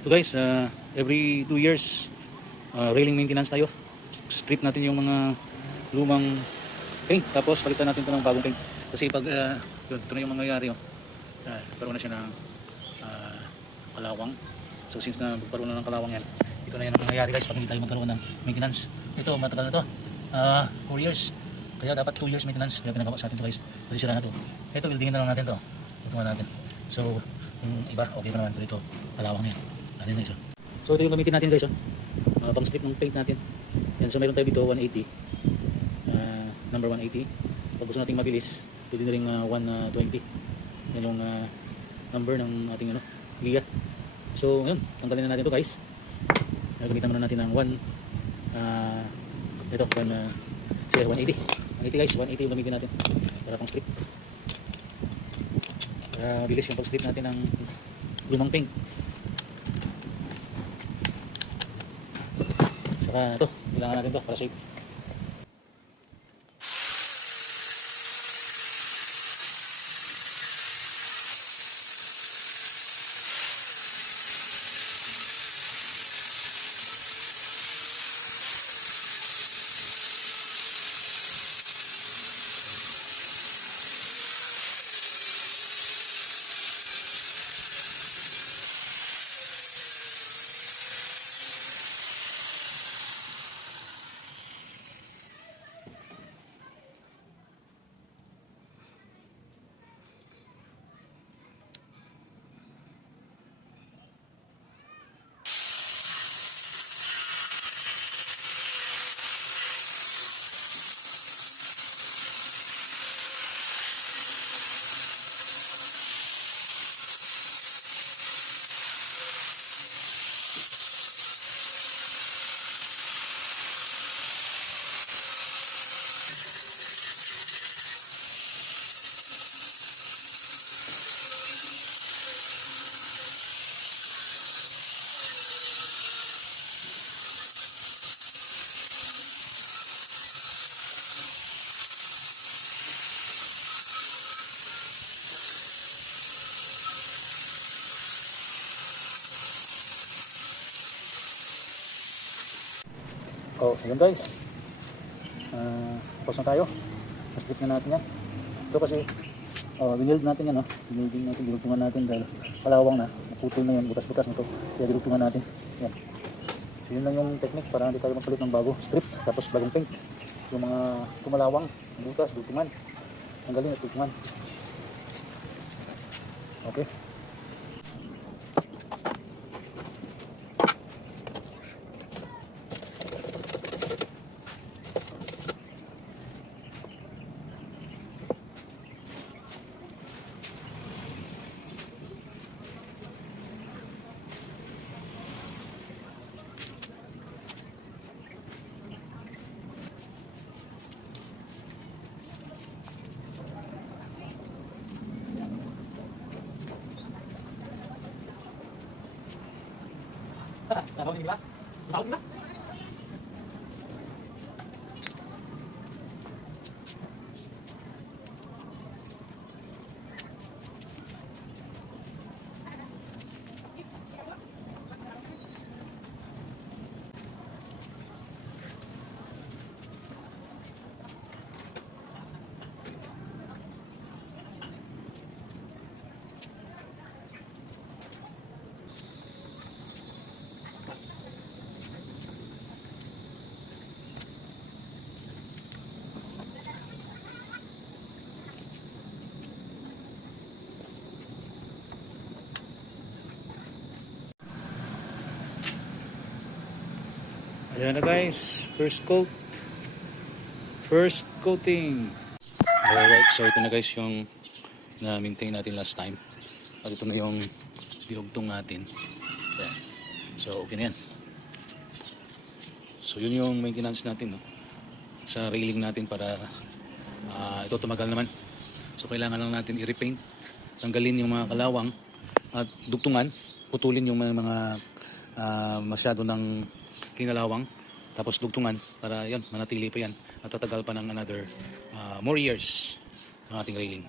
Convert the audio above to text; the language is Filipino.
So guys, every 2 years, railing maintenance tayo. Strip natin yung mga lumang paint, tapos palitan natin ito ng bagong paint. Kasi pag, yun, ito na yung mangyayari. Nagkaroon na siya ng kalawang. So since na magkaroon na ng kalawang yan, ito na yan ang mangyayari guys pag hindi tayo magkaroon ng maintenance. Ito, matagal na to. 4 years. Kaya dapat 2 years maintenance. Kaya pinagawa sa atin to guys. Kasi sira na to. Ito, buildingin na lang natin to. Tutungan natin. So, yung iba, okay pa naman. Pero ito, kalawang na yan. Ano na guys. So, ito yung gamitin natin guys. Pang strip ng paint natin. Yan, so meron tayo dito 180. Number 180. Pag gusto nating mabilis, pwede na rin 120. Yan yung number ng ating liga. So, yun. Tanggalin na natin to guys. Gamitan muna natin ng 180. 180 guys, 180 yung gamitin natin para pang strip. Para bilis yung pag strip natin ng lumang paint. Saka ito, kailangan natin to para safe. Oh, ayun guys. Tapos na tayo. Strip na natin yan. Ito kasi, winild natin yan. Winilding natin, dilugtungan natin dahil kalawang na. Naputol na yan, butas-butas na ito. Kaya dilugtungan natin. Yan. So yun lang yung technique para hindi tayo magpalit ng bago. Strip, tapos bagong paint. Yung mga tumalawang, butas, dugtungan. Tanggalin at dugtungan. Okay. Sabaw din ba? Sabaw din ba? Ayan na guys, first coat. First coating. Alright, so ito na guys yung na-maintain natin last time. At ito na yung dinugtong natin. Ayan. So okay na yan. So yun yung maintenance natin sa railing natin para ito tumagal naman. So kailangan lang natin i-repaint, tanggalin yung mga kalawang at dugtungan, putulin yung mga masyado ng kinalawang, tapos dugtungan para yan manatili pa yan at tatagal pa ng another more years ang ating railing.